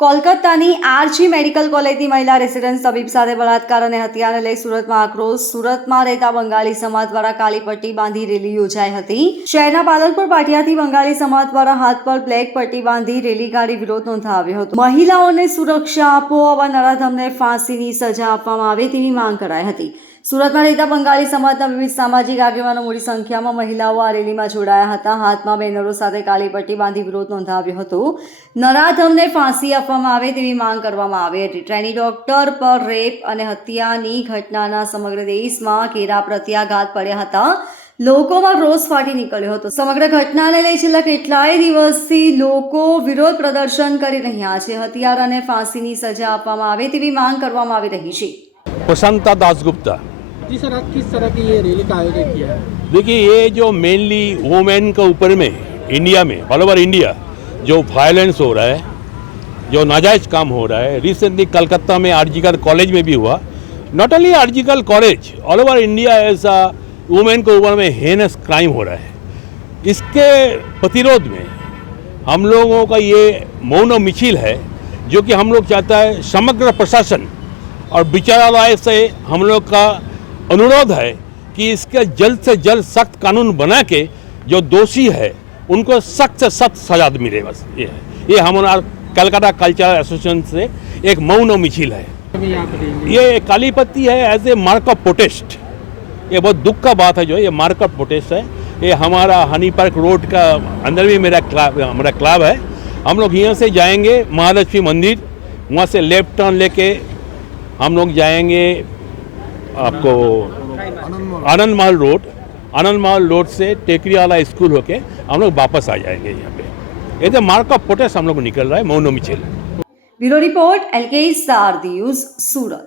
કોલકાતાની R G medical કોલેજની મહિલા resident તબીબ સાથે બળાત્કાર અને હત્યાને લઈ સુરતમાં આક્રોશ સુરતમાં રહેતા બંગાળી સમાજ દ્વારા કાલી પટ્ટી બાંધી રેલી યોજાઈ હતી શહેરના પાલનપુર પાટિયાથી બંગાળી સમાજ દ્વારા હાથ પર બ્લેક પટ્ટી બાંધી રેલી કાઢી વિરોધ નોંધાવ્યો હતો મહિલાઓને સુરક્ષા આપો આવા નરાધમને ફાંસીની સજા આપવામાં આવે તેવી માંગ કરાઈ હતી સુરતમાં રહેતા બંગાળી સમાજના વિવિધ સામાજિક આગેવાનો મોટી સંખ્યામાં મહિલાઓ આ રેલીમાં જોડાયા હતા હાથમાં બેનરો સાથે કાલી પટ્ટી બાંધી વિરોધ નોંધાવ્યો હતો નરાધમને ફાંસી આપવામાં આવે તેવી માંગ કરવામાં આવી હતી ટ્રેની ડોક્ટર પર રેપ અને હત્યાની ઘટનાના સમગ્ર દેશમાં ઘેરા પ્રત્યાઘાત પડ્યા હતા લોકોમાં રોષ ફાટી નીકળ્યો હતો સમગ્ર ઘટનાને લઈ છેલ્લા કેટલાય દિવસથી લોકો વિરોધ પ્રદર્શન કરી રહ્યા છે હત્યાર અને ફાંસીની સજા આપવામાં આવે તેવી માંગ કરવામાં આવી રહી છે प्रसन्नता दासगुप्ता जी सर आप किस तरह की ये रैली का आयोजन किया है देखिए ये जो मेनली वोमेन के जो नाजायज काम हो रहा है रिसेंटली कलकत्ता में आरजीकर कॉलेज में भी हुआ not only RG Kar college all over India ऐसा वुमेन के ऊपर में हेनस क्राइम हो रहा है इसके प्रतिरोध में हम लोगों का ये मौन मिছিল है जो कि हम लोग चाहता है समग्र प्रशासन और विचारालय से हम लोग का अनुरोध है कि इसका जल्द से जल्द सख्त कानून बना के जो दोषी है उनको सख्त से सख्त सजा मिले बस ये है ये हमारा कलकत्ता कल्चरल एसोसिएशन से एक मौन मिছিল है ये काली पत्ती है as a mark of protest ये बहुत दुख का बात है जो ये मार्क ऑफ प्रोटेस्ट है ये हमारा हनी पार्क रोड का अंदर भी मेरा क्लब हमारा क्लब है हम लोग यहाँ से जाएंगे महालक्ष्मी मंदिर वहाँ से लेफ्ट टर्न लेके हम लोग जाएंगे आपको आनंद महल रोड आनंद महल रोड से वाला स्कूल होके हम लोग वापस आ जाएंगे यहाँ पे ये मार्ग का प्रोटेस्ट हम लोग निकल रहा है मौनोमी चल bureau report L K star news सूरत